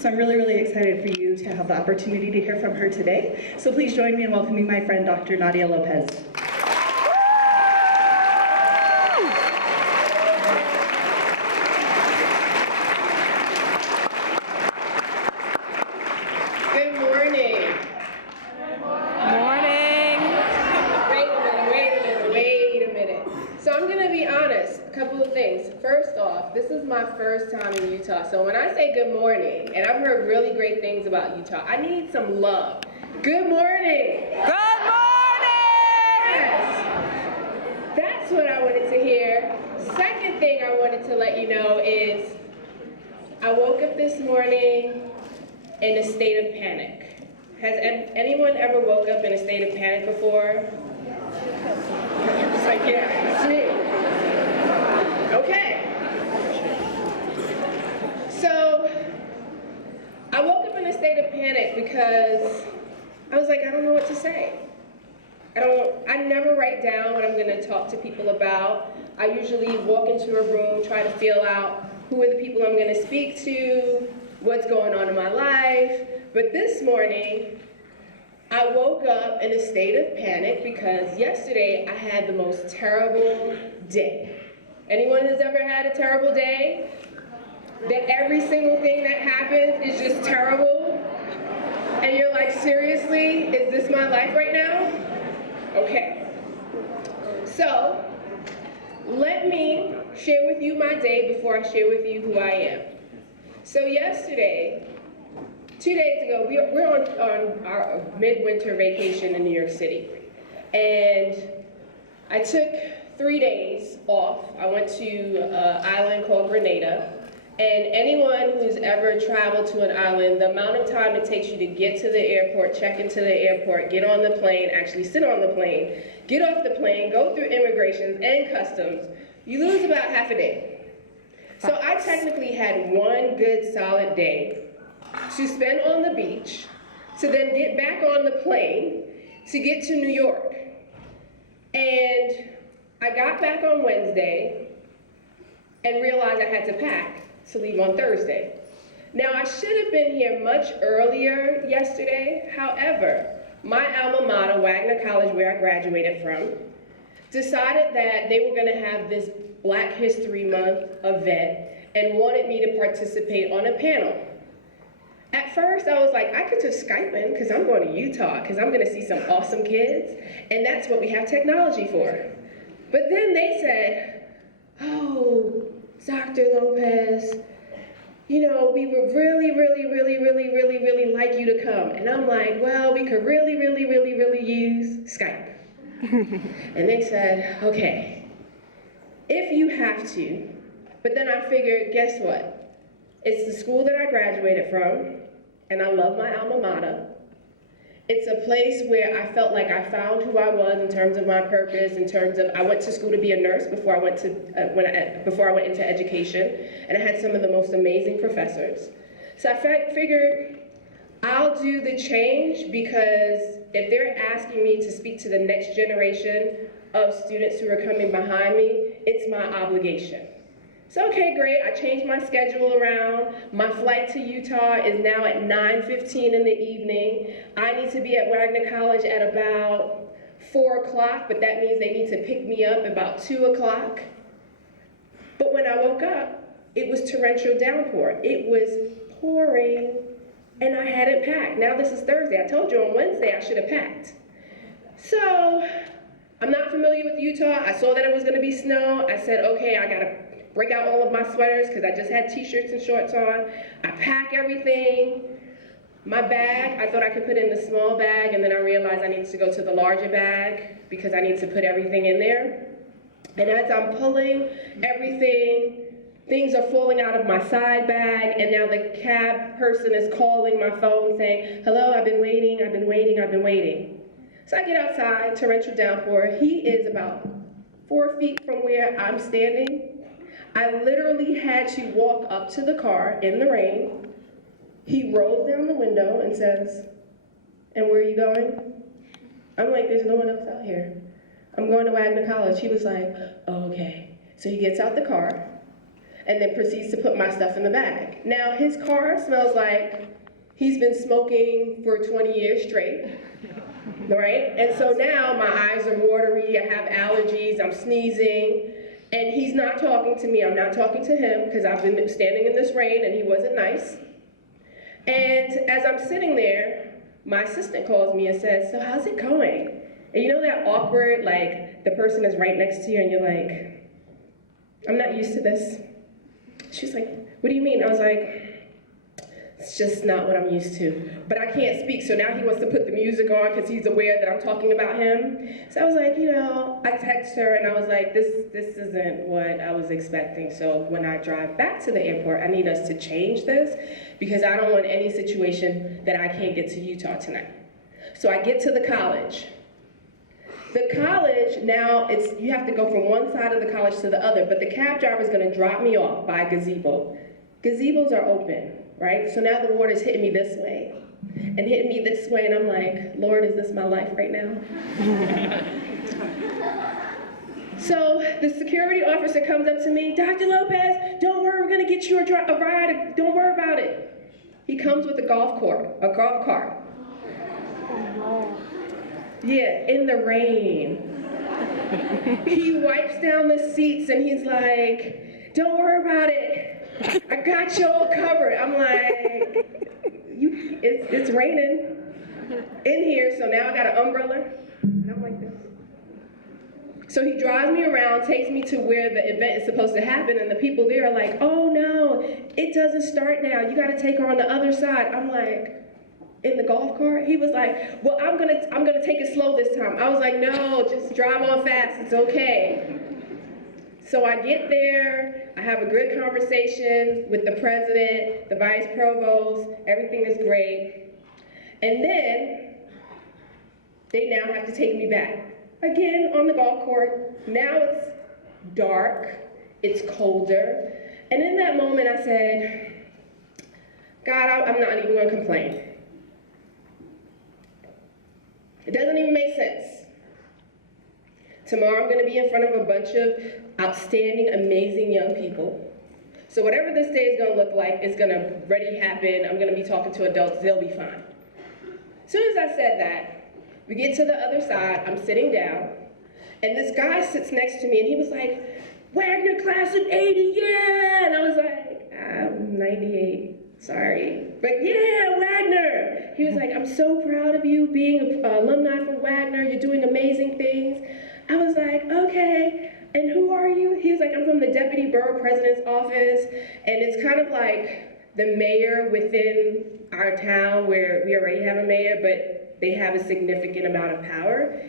So I'm really, really excited for you to have the opportunity to hear from her today. So please join me in welcoming my friend, Dr. Nadia Lopez. Good morning. Morning. Wait a minute. So I'm gonna be honest, a couple of things. First off, this is my first time in Utah. So when I say good morning, and I've heard really great things about Utah, I need some love. Good morning. Good morning. Yes. That's what I wanted to hear. Second thing I wanted to let you know is I woke up this morning in a state of panic. Has anyone ever woke up in a state of panic before? It's like, yeah, it's me. Okay. So, I woke up in a state of panic because I was like, I don't know what to say. I never write down what I'm gonna talk to people about. I usually walk into a room, try to feel out who are the people I'm gonna speak to, what's going on in my life. But this morning, I woke up in a state of panic because yesterday I had the most terrible day. Anyone has ever had a terrible day? That every single thing that happens is just terrible? And you're like, seriously, is this my life right now? Okay. So, let me share with you my day before I share with you who I am. So yesterday, 2 days ago, we're on our midwinter vacation in New York City. And I took 3 days off. I went to an island called Grenada. And anyone who's ever traveled to an island, the amount of time it takes you to get to the airport, check into the airport, get on the plane, actually sit on the plane, get off the plane, go through immigrations and customs, you lose about half a day. So I technically had one good solid day to spend on the beach, to then get back on the plane, to get to New York. And I got back on Wednesday and realized I had to pack to leave on Thursday. Now, I should have been here much earlier yesterday. However, my alma mater, Wagner College, where I graduated from, decided that they were gonna have this Black History Month event and wanted me to participate on a panel. At first, I was like, I could just Skype in because I'm going to Utah because I'm gonna see some awesome kids, and that's what we have technology for. But then they said, oh, Dr. Lopez, you know, we would really like you to come. And I'm like, well, we could really use Skype. And they said, okay, if you have to. But then I figured, guess what? It's the school that I graduated from, and I love my alma mater. It's a place where I felt like I found who I was in terms of my purpose, in terms of, I went to school to be a nurse before I went into education, and I had some of the most amazing professors. So I figured I'll do the change because if they're asking me to speak to the next generation of students who are coming behind me, it's my obligation. So, okay, great, I changed my schedule around. My flight to Utah is now at 9:15 in the evening. I need to be at Wagner College at about 4 o'clock, but that means they need to pick me up about 2 o'clock. But when I woke up, it was torrential downpour. It was pouring, and I hadn't packed. Now this is Thursday. I told you on Wednesday I should have packed. So, I'm not familiar with Utah. I saw that it was gonna be snow. I said, okay, I gotta break out all of my sweaters because I just had t-shirts and shorts on. I pack everything. My bag, I thought I could put in the small bag, and then I realized I needed to go to the larger bag because I need to put everything in there. And as I'm pulling everything, things are falling out of my side bag, and now the cab person is calling my phone saying, hello, I've been waiting. So I get outside, torrential downpour. He is about 4 feet from where I'm standing. I literally had to walk up to the car in the rain. He rolls down the window and says, and where are you going? I'm like, there's no one else out here. I'm going to Wagner College. He was like, oh, okay. So he gets out the car, and then proceeds to put my stuff in the bag. Now, his car smells like he's been smoking for 20 years straight, right? And so now my eyes are watery, I have allergies, I'm sneezing, and he's not talking to me, I'm not talking to him, because I've been standing in this rain and he wasn't nice. And as I'm sitting there, my assistant calls me and says, "So how's it going?" And you know that awkward, like, the person is right next to you and you're like, "I'm not used to this." She's like, "What do you mean?" I was like, "It's just not what I'm used to." But I can't speak, so now he wants to put the music on because he's aware that I'm talking about him. So I was like, I text her and I was like, this isn't what I was expecting. So when I drive back to the airport, I need us to change this because I don't want any situation that I can't get to Utah tonight. So I get to the college. The college, now, you have to go from one side of the college to the other, but the cab driver is going to drop me off by a gazebo. Gazebos are open, right? So now the water's hitting me this way and hitting me this way, and I'm like, Lord, is this my life right now? So the security officer comes up to me, "Dr. Lopez, don't worry, we're going to get you a ride. Don't worry about it." He comes with a golf cart. Yeah, in the rain. He wipes down the seats and he's like, "Don't worry about it. I got you all covered." I'm like, it's raining in here, so now I got an umbrella. And I'm like this. So he drives me around, takes me to where the event is supposed to happen, and the people there are like, "Oh no, it doesn't start now. You gotta take her on the other side." I'm like, in the golf cart? He was like, "Well, I'm gonna take it slow this time." I was like, "No, just drive on fast, it's okay." So I get there, I have a good conversation with the president, the vice provost, everything is great. And then, they now have to take me back. Again, on the golf court. Now it's dark, it's colder. And in that moment I said, "God, I'm not even gonna complain. It doesn't even make sense. Tomorrow I'm going to be in front of a bunch of outstanding, amazing young people. So whatever this day is going to look like, it's going to already happen. I'm going to be talking to adults. They'll be fine." As soon as I said that, we get to the other side. I'm sitting down, and this guy sits next to me, and he was like, "Wagner class of '80, yeah!" And I was like, "I'm 98. Sorry, but yeah, Wagner." He was like, "I'm so proud of you being an alumni from Wagner. You're doing amazing things." I was like, "Okay, and who are you?" He was like, "I'm from the Deputy Borough President's office, and it's kind of like the mayor within our town where we already have a mayor, but they have a significant amount of power."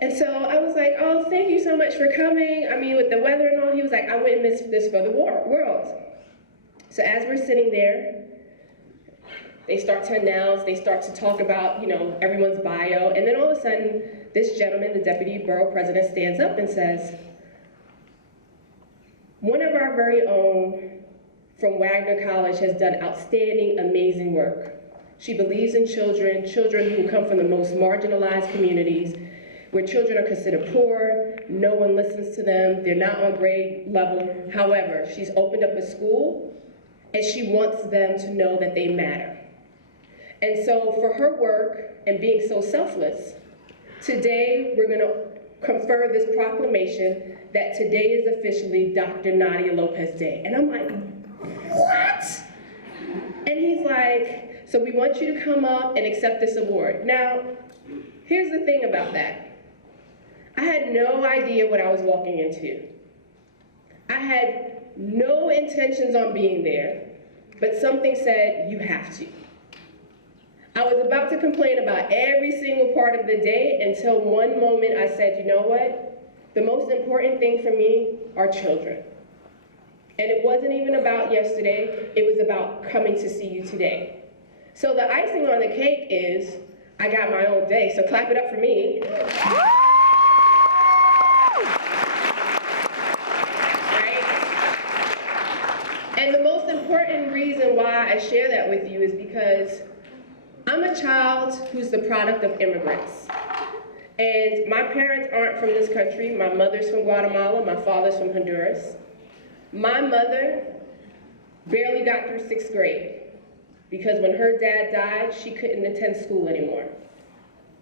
And so I was like, "Oh, thank you so much for coming. I mean, with the weather and all." He was like, "I wouldn't miss this for the world." So as we're sitting there, they start to announce, they start to talk about, everyone's bio, and then all of a sudden, this gentleman, the Deputy Borough President, stands up and says, "One of our very own from Wagner College has done outstanding, amazing work. She believes in children who come from the most marginalized communities, where children are considered poor, no one listens to them, they're not on grade level. However, she's opened up a school, and she wants them to know that they matter. And so for her work and being so selfless, today we're going to confer this proclamation that today is officially Dr. Nadia Lopez Day." And I'm like, "What?" And he's like, "So we want you to come up and accept this award." Now, here's the thing about that. I had no idea what I was walking into. I had no intentions on being there, but something said, "You have to." I was about to complain about every single part of the day until one moment I said, "You know what? The most important thing for me are children." And it wasn't even about yesterday, it was about coming to see you today. So the icing on the cake is, I got my own day, so clap it up for me. Right? And the most important reason why I share that with you is because I'm a child who's the product of immigrants. And my parents aren't from this country. My mother's from Guatemala, my father's from Honduras. My mother barely got through 6th grade because when her dad died, she couldn't attend school anymore.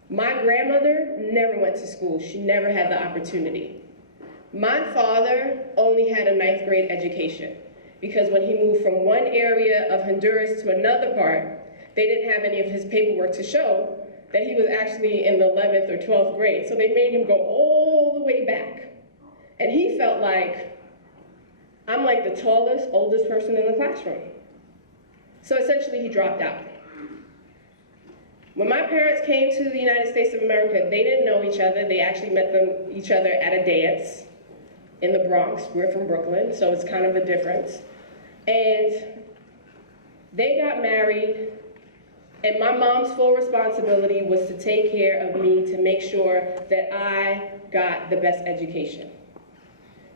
My grandmother never went to school. She never had the opportunity. My father only had a 9th grade education because when he moved from one area of Honduras to another part, they didn't have any of his paperwork to show that he was actually in the 11th or 12th grade. So they made him go all the way back. And he felt like, I'm like the tallest, oldest person in the classroom. So essentially he dropped out. When my parents came to the United States of America, they didn't know each other. They actually met each other at a dance in the Bronx. We're from Brooklyn, so it's kind of a difference. And they got married, and my mom's full responsibility was to take care of me to make sure that I got the best education.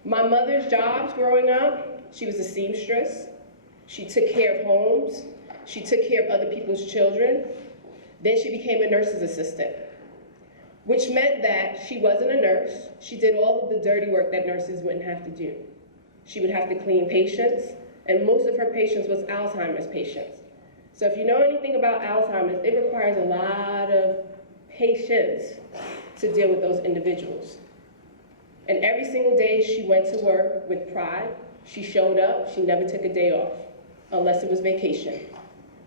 My mother's jobs growing up, she was a seamstress. She took care of homes. She took care of other people's children. Then she became a nurse's assistant, which meant that she wasn't a nurse. She did all of the dirty work that nurses wouldn't have to do. She would have to clean patients, and most of her patients was Alzheimer's patients. So if you know anything about Alzheimer's, it requires a lot of patience to deal with those individuals. And every single day she went to work with pride. She showed up, she never took a day off, unless it was vacation.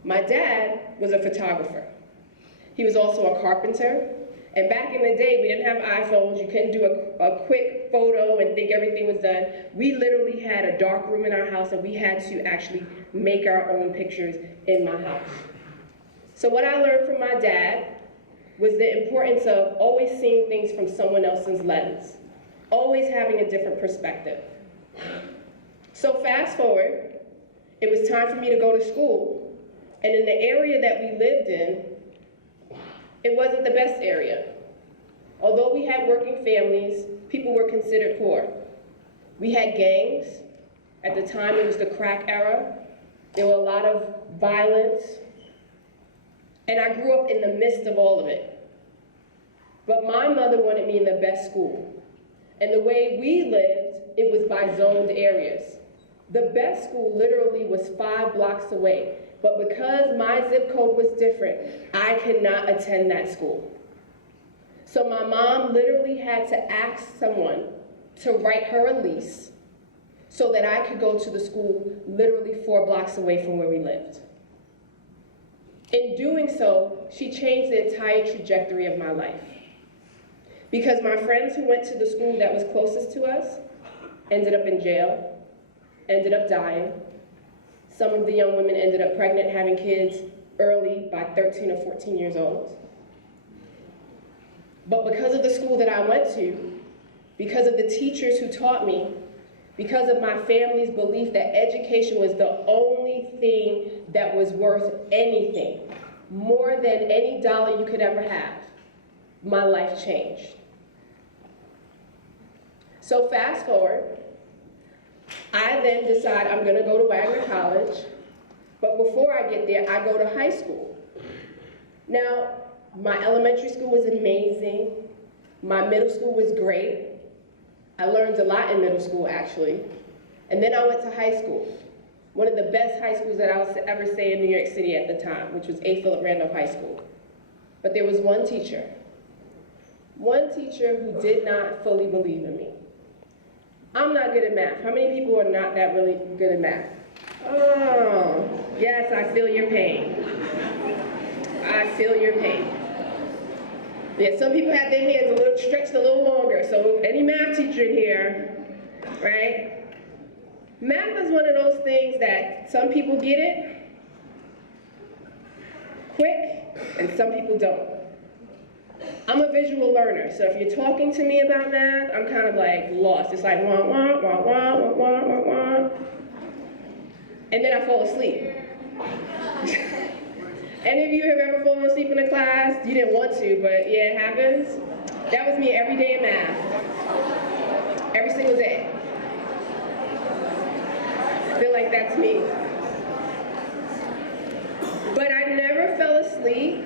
My dad was a photographer. He was also a carpenter. And back in the day, we didn't have iPhones. You couldn't do a quick photo and think everything was done. We literally had a dark room in our house, and we had to actually make our own pictures in my house. So what I learned from my dad was the importance of always seeing things from someone else's lens, always having a different perspective. So fast forward, it was time for me to go to school. And in the area that we lived in, it wasn't the best area. Although we had working families, people were considered poor. We had gangs. At the time, it was the crack era. There were a lot of violence. And I grew up in the midst of all of it. But my mother wanted me in the best school. And the way we lived, it was by zoned areas. The best school literally was 5 blocks away. But because my zip code was different, I could not attend that school. So my mom literally had to ask someone to write her a lease so that I could go to the school literally 4 blocks away from where we lived. In doing so, she changed the entire trajectory of my life. Because my friends who went to the school that was closest to us ended up in jail, ended up dying. Some of the young women ended up pregnant, having kids early by 13 or 14 years old. But because of the school that I went to, because of the teachers who taught me, because of my family's belief that education was the only thing that was worth anything, more than any dollar you could ever have, my life changed. So fast forward, I then decide I'm going to go to Wagner College, but before I get there, I go to high school. Now, my elementary school was amazing. My middle school was great. I learned a lot in middle school, actually. And then I went to high school, one of the best high schools that I would ever say in New York City at the time, which was A. Philip Randolph High School. But there was one teacher who did not fully believe in me. I'm not good at math. How many people are not that really good at math? Oh, yes, I feel your pain. I feel your pain. Yeah, some people have their hands a little stretched a little longer, so any math teacher in here, right? Math is one of those things that some people get it quick, and some people don't. I'm a visual learner, so if you're talking to me about math, I'm kind of like lost. It's like wah, wah, wah, wah, wah, wah, wah, wah. And then I fall asleep. Any of you have ever fallen asleep in a class? You didn't want to, but yeah, it happens. That was me every day in math. Every single day. I feel like that's me. But I never fell asleep.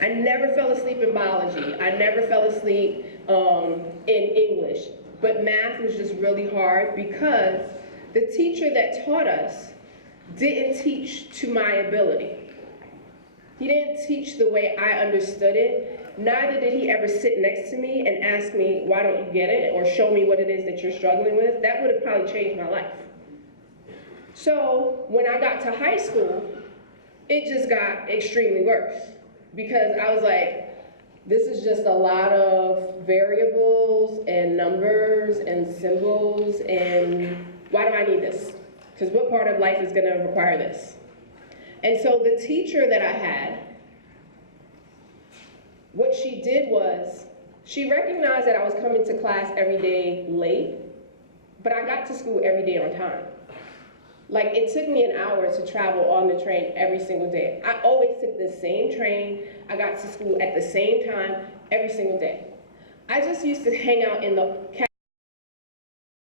I never fell asleep in biology. I never fell asleep in English. But math was just really hard because the teacher that taught us didn't teach to my ability. He didn't teach the way I understood it. Neither did he ever sit next to me and ask me, why don't you get it? Or show me what it is that you're struggling with. That would have probably changed my life. So when I got to high school, it just got extremely worse because I was like, this is just a lot of variables and numbers and symbols, and why do I need this? Because what part of life is going to require this? And so the teacher that I had, what she did was, she recognized that I was coming to class every day late, but I got to school every day on time. Like, it took me an hour to travel on the train every single day. I always took the same train. I got to school at the same time every single day. I just used to hang out in the